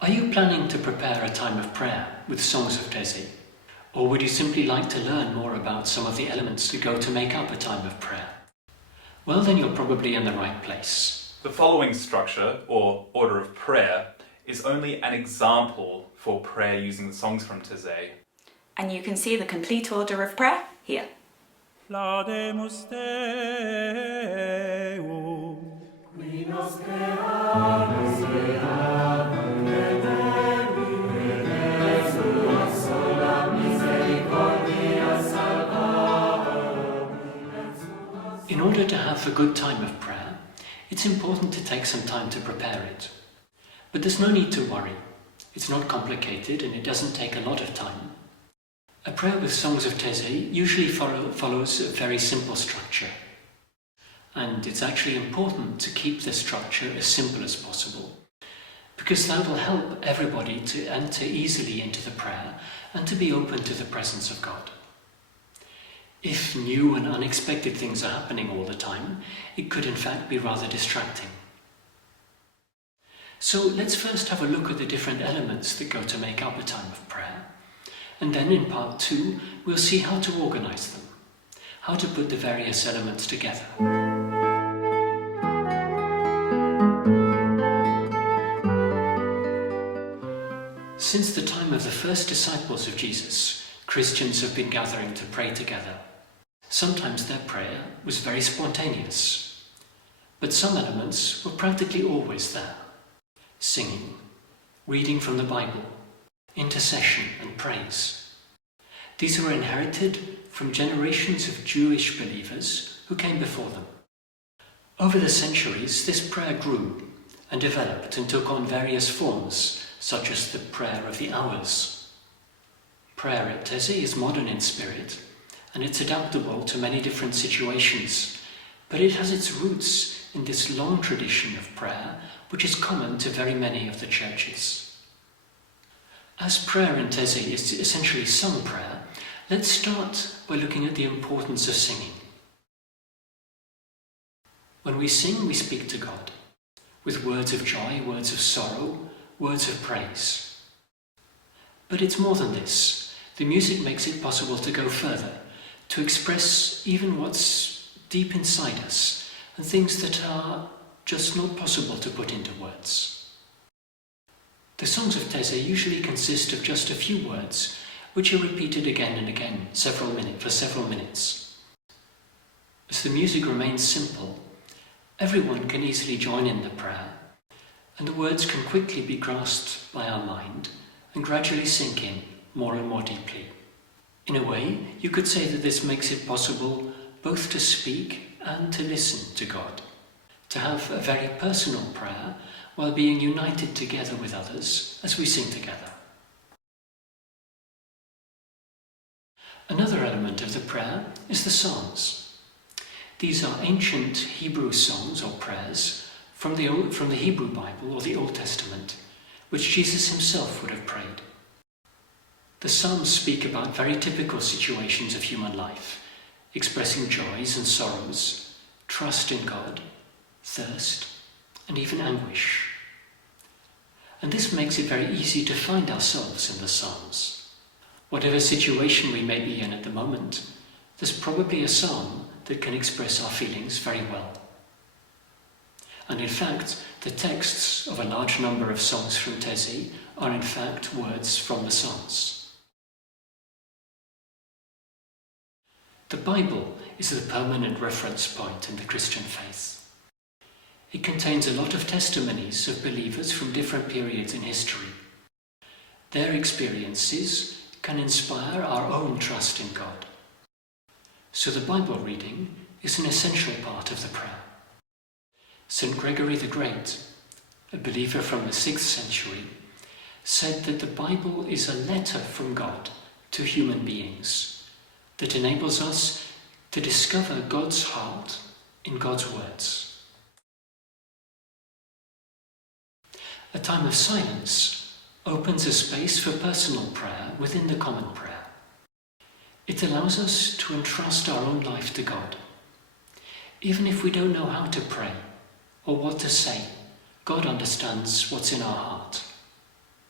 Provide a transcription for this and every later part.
Are you planning to prepare a time of prayer with songs of Taizé? Or would you simply like to learn more about some of the elements that go to make up a time of prayer? Well, then you're probably in the right place. The following structure, or order of prayer, is only an example for prayer using the songs from Taizé. And you can see the complete order of prayer here. Laudemus Deum, qui nos creamus eam, et sua sola misericordia salvarum. In order to have a good time of prayer, it's important to take some time to prepare it. But there's no need to worry. It's not complicated and it doesn't take a lot of time. A prayer with songs of Taizé usually follows a very simple structure. And it's actually important to keep the structure as simple as possible, because that will help everybody to enter easily into the prayer and to be open to the presence of God. If new and unexpected things are happening all the time, it could in fact be rather distracting. So let's first have a look at the different elements that go to make up a time of prayer. And then in part 2, we'll see how to organize them, how to put the various elements together. Since the time of the first disciples of Jesus, Christians have been gathering to pray together. Sometimes their prayer was very spontaneous, but some elements were practically always there. Singing, reading from the Bible, intercession and praise. These were inherited from generations of Jewish believers who came before them. Over the centuries, this prayer grew and developed and took on various forms, such as the prayer of the hours. Prayer at Taizé is modern in spirit, and it's adaptable to many different situations, but it has its roots in this long tradition of prayer, which is common to very many of the churches. As prayer in Taizé is essentially sung prayer, let's start by looking at the importance of singing. When we sing, we speak to God, with words of joy, words of sorrow, words of praise. But it's more than this. The music makes it possible to go further, to express even what's deep inside us, and things that are just not possible to put into words. The songs of Taizé usually consist of just a few words, which are repeated again and again for several minutes. As the music remains simple, everyone can easily join in the prayer, and the words can quickly be grasped by our mind and gradually sink in more and more deeply. In a way, you could say that this makes it possible both to speak and to listen to God, to have a very personal prayer while being united together with others as we sing together. Another element of the prayer is the Psalms. These are ancient Hebrew songs or prayers from the Hebrew Bible or the Old Testament, which Jesus himself would have prayed. The Psalms speak about very typical situations of human life, expressing joys and sorrows, trust in God, thirst, and even anguish. And this makes it very easy to find ourselves in the Psalms. Whatever situation we may be in at the moment, there's probably a psalm that can express our feelings very well. And in fact, the texts of a large number of songs from Taizé are in fact words from the Psalms. The Bible is the permanent reference point in the Christian faith. It contains a lot of testimonies of believers from different periods in history. Their experiences can inspire our own trust in God. So the Bible reading is an essential part of the prayer. St. Gregory the Great, a believer from the 6th century, said that the Bible is a letter from God to human beings that enables us to discover God's heart in God's words. A time of silence opens a space for personal prayer within the common prayer. It allows us to entrust our own life to God. Even if we don't know how to pray or what to say, God understands what's in our heart.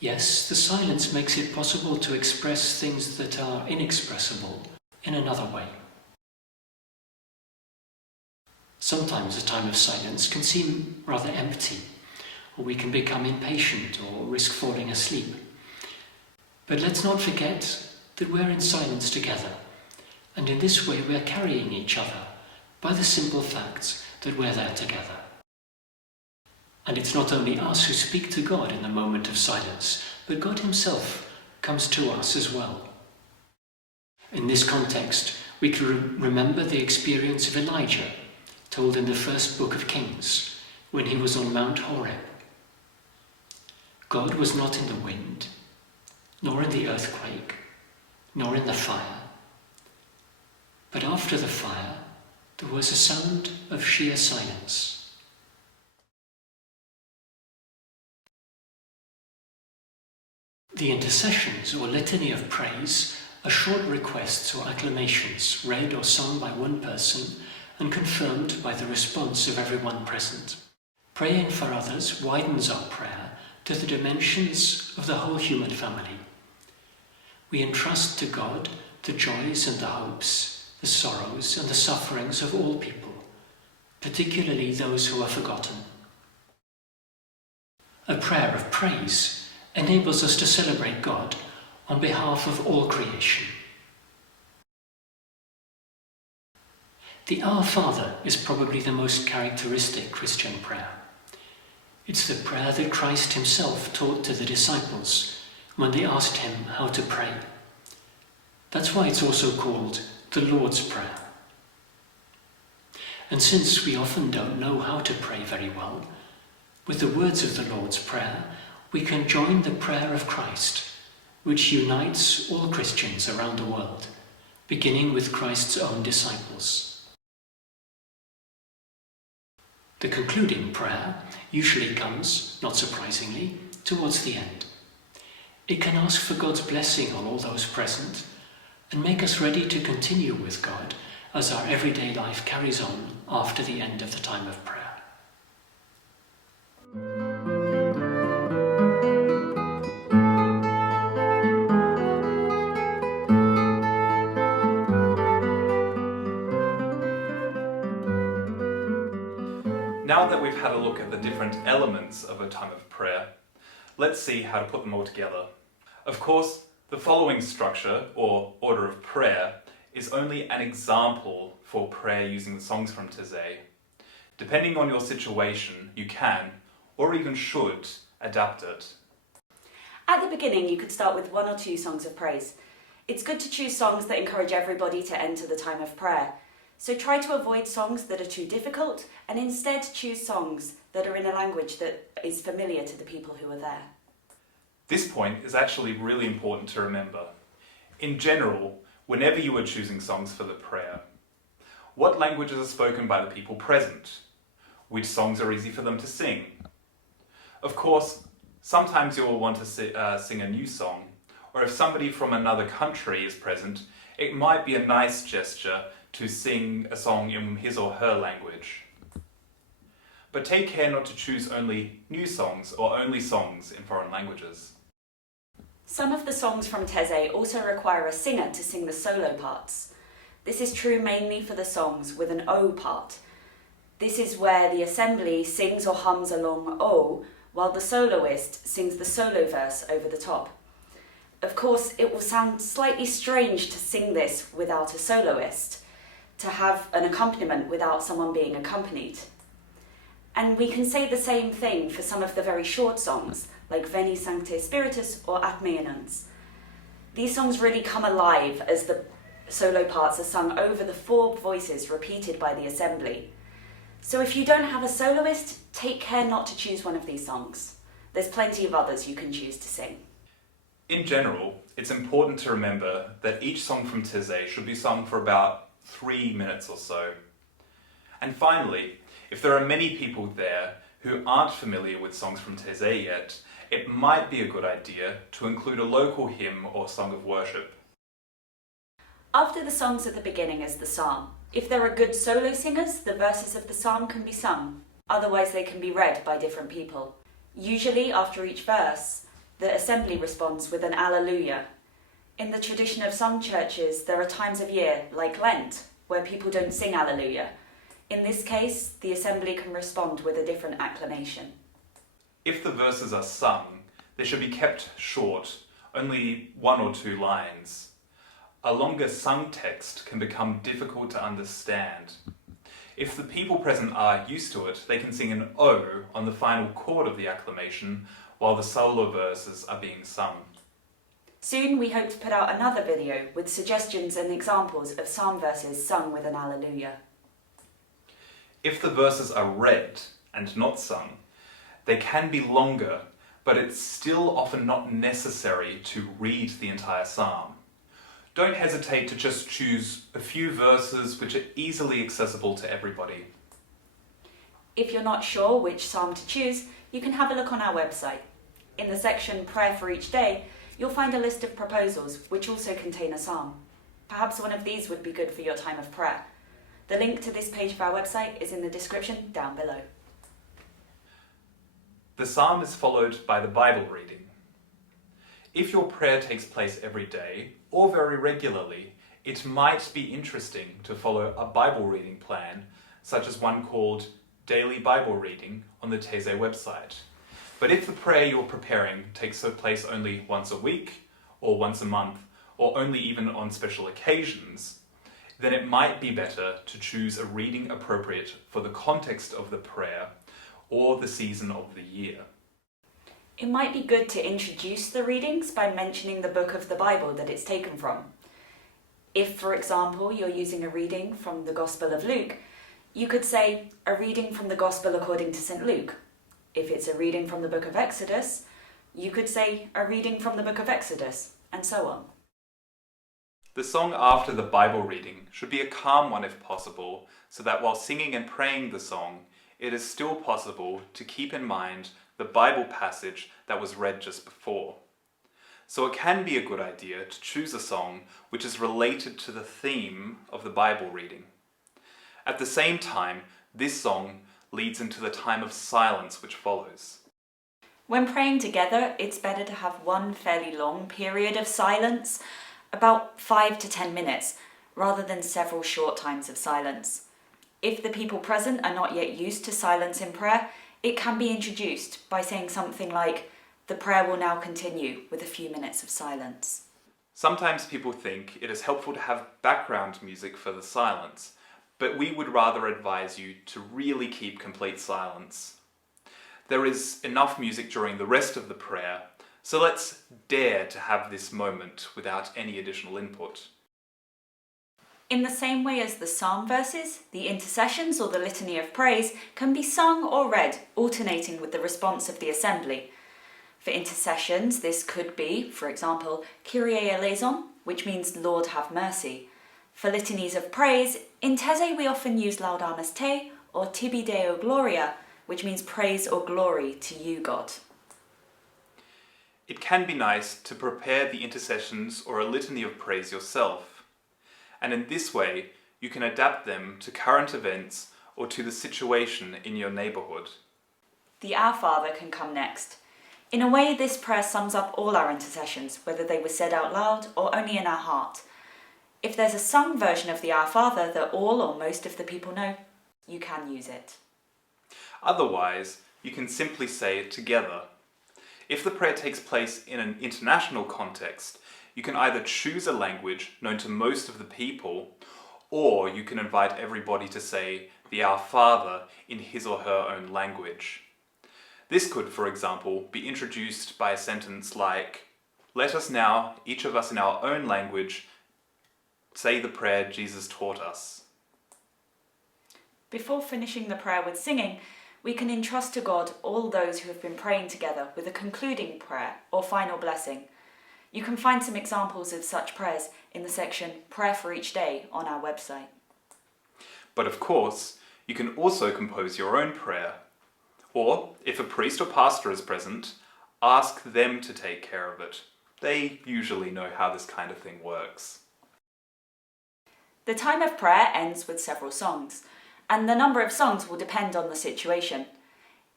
Yes, the silence makes it possible to express things that are inexpressible in another way. Sometimes a time of silence can seem rather empty, or we can become impatient or risk falling asleep. But let's not forget that we're in silence together, and in this way we're carrying each other by the simple fact that we're there together. And it's not only us who speak to God in the moment of silence, but God himself comes to us as well. In this context, we can remember the experience of Elijah, told in the first book of Kings, when he was on Mount Horeb. God was not in the wind, nor in the earthquake, nor in the fire. But after the fire, there was a sound of sheer silence. The intercessions, or litany of praise, are short requests or acclamations read or sung by one person and confirmed by the response of everyone present. Praying for others widens our prayer to the dimensions of the whole human family. We entrust to God the joys and the hopes, the sorrows and the sufferings of all people, particularly those who are forgotten. A prayer of praise enables us to celebrate God on behalf of all creation. The Our Father is probably the most characteristic Christian prayer. It's the prayer that Christ himself taught to the disciples when they asked him how to pray. That's why it's also called the Lord's Prayer. And since we often don't know how to pray very well, with the words of the Lord's Prayer, we can join the prayer of Christ, which unites all Christians around the world, beginning with Christ's own disciples. The concluding prayer usually comes, not surprisingly, towards the end. It can ask for God's blessing on all those present and make us ready to continue with God as our everyday life carries on after the end of the time of prayer. Now that we've had a look at the different elements of a time of prayer, let's see how to put them all together. Of course, the following structure, or order of prayer, is only an example for prayer using the songs from Taizé. Depending on your situation, you can, or even should, adapt it. At the beginning, you could start with one or two songs of praise. It's good to choose songs that encourage everybody to enter the time of prayer. So try to avoid songs that are too difficult and instead choose songs that are in a language that is familiar to the people who are there. This point is actually really important to remember. In general, whenever you are choosing songs for the prayer, what languages are spoken by the people present? Which songs are easy for them to sing? Of course, sometimes you will want to sing a new song, or if somebody from another country is present, it might be a nice gesture to sing a song in his or her language. But take care not to choose only new songs or only songs in foreign languages. Some of the songs from Taizé also require a singer to sing the solo parts. This is true mainly for the songs with an O part. This is where the assembly sings or hums along O, while the soloist sings the solo verse over the top. Of course, it will sound slightly strange to sing this without a soloist, to have an accompaniment without someone being accompanied. And we can say the same thing for some of the very short songs, like Veni Sancte Spiritus or At Me Enans. These songs really come alive as the solo parts are sung over the four voices repeated by the assembly. So if you don't have a soloist, take care not to choose one of these songs. There's plenty of others you can choose to sing. In general, it's important to remember that each song from Taizé should be sung for about 3 minutes or so. And finally, if there are many people there who aren't familiar with songs from Taizé yet, it might be a good idea to include a local hymn or song of worship. After the songs at the beginning is the psalm. If there are good solo singers, the verses of the psalm can be sung. Otherwise, they can be read by different people. Usually, after each verse, the assembly responds with an Alleluia. In the tradition of some churches, there are times of year, like Lent, where people don't sing Alleluia. In this case, the assembly can respond with a different acclamation. If the verses are sung, they should be kept short, only 1 or 2 lines. A longer sung text can become difficult to understand. If the people present are used to it, they can sing an O on the final chord of the acclamation while the solo verses are being sung. Soon we hope to put out another video with suggestions and examples of psalm verses sung with an Alleluia. If the verses are read and not sung, they can be longer, but it's still often not necessary to read the entire psalm. Don't hesitate to just choose a few verses which are easily accessible to everybody. If you're not sure which psalm to choose, you can have a look on our website. In the section Prayer for each day, you'll find a list of proposals which also contain a psalm. Perhaps one of these would be good for your time of prayer. The link to this page of our website is in the description down below. The psalm is followed by the Bible reading. If your prayer takes place every day, or very regularly, it might be interesting to follow a Bible reading plan, such as one called Daily Bible Reading on the Taizé website. But if the prayer you're preparing takes place only once a week, or once a month, or only even on special occasions, then it might be better to choose a reading appropriate for the context of the prayer or the season of the year. It might be good to introduce the readings by mentioning the book of the Bible that it's taken from. If, for example, you're using a reading from the Gospel of Luke, you could say, a reading from the Gospel according to St. Luke. If it's a reading from the book of Exodus, you could say, a reading from the book of Exodus, and so on. The song after the Bible reading should be a calm one if possible, so that while singing and praying the song, it is still possible to keep in mind the Bible passage that was read just before. So it can be a good idea to choose a song which is related to the theme of the Bible reading. At the same time, this song leads into the time of silence which follows. When praying together, it's better to have one fairly long period of silence, about 5 to 10 minutes, rather than several short times of silence. If the people present are not yet used to silence in prayer, it can be introduced by saying something like, "The prayer will now continue with a few minutes of silence." Sometimes people think it is helpful to have background music for the silence, but we would rather advise you to really keep complete silence. There is enough music during the rest of the prayer, so let's dare to have this moment without any additional input. In the same way as the psalm verses, the intercessions or the litany of praise can be sung or read, alternating with the response of the assembly. For intercessions, this could be, for example, Kyrie eleison, which means Lord have mercy. For litanies of praise, in Taizé we often use Laudamus Te or Tibi Deo Gloria, which means praise or glory to you, God. It can be nice to prepare the intercessions or a litany of praise yourself. And in this way, you can adapt them to current events or to the situation in your neighbourhood. The Our Father can come next. In a way, this prayer sums up all our intercessions, whether they were said out loud or only in our heart. If there's a sung version of the Our Father that all or most of the people know, you can use it. Otherwise, you can simply say it together. If the prayer takes place in an international context, you can either choose a language known to most of the people, or you can invite everybody to say the Our Father in his or her own language. This could, for example, be introduced by a sentence like, "Let us now, each of us in our own language, say the prayer Jesus taught us." Before finishing the prayer with singing, we can entrust to God all those who have been praying together with a concluding prayer or final blessing. You can find some examples of such prayers in the section Prayer for each day on our website. But of course, you can also compose your own prayer. Or, if a priest or pastor is present, ask them to take care of it. They usually know how this kind of thing works. The time of prayer ends with several songs, and the number of songs will depend on the situation.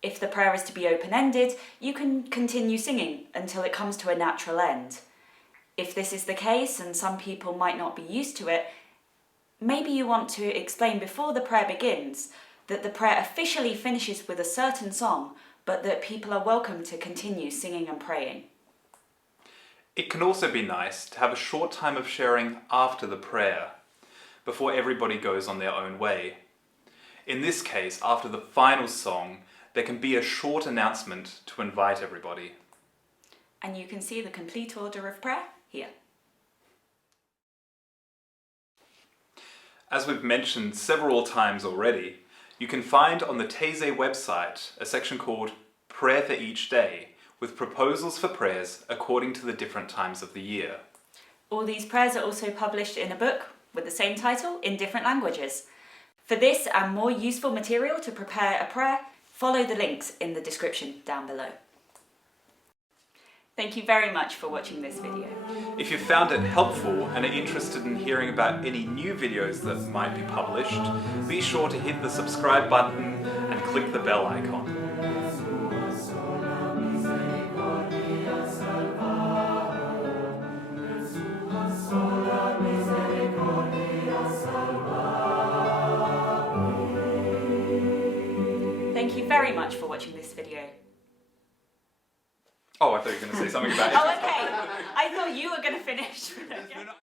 If the prayer is to be open-ended, you can continue singing until it comes to a natural end. If this is the case, and some people might not be used to it, maybe you want to explain before the prayer begins that the prayer officially finishes with a certain song, but that people are welcome to continue singing and praying. It can also be nice to have a short time of sharing after the prayer, before everybody goes on their own way. In this case, after the final song, there can be a short announcement to invite everybody. And you can see the complete order of prayer here. As we've mentioned several times already, you can find on the Taizé website a section called Prayer for Each Day, with proposals for prayers according to the different times of the year. All these prayers are also published in a book with the same title in different languages. For this and more useful material to prepare a prayer, follow the links in the description down below. Thank you very much for watching this video. If you found it helpful and are interested in hearing about any new videos that might be published, be sure to hit the subscribe button and click the bell icon. Thank you very much for watching this video. Oh, I thought you were going to say something about it. Oh, okay. I thought you were going to finish.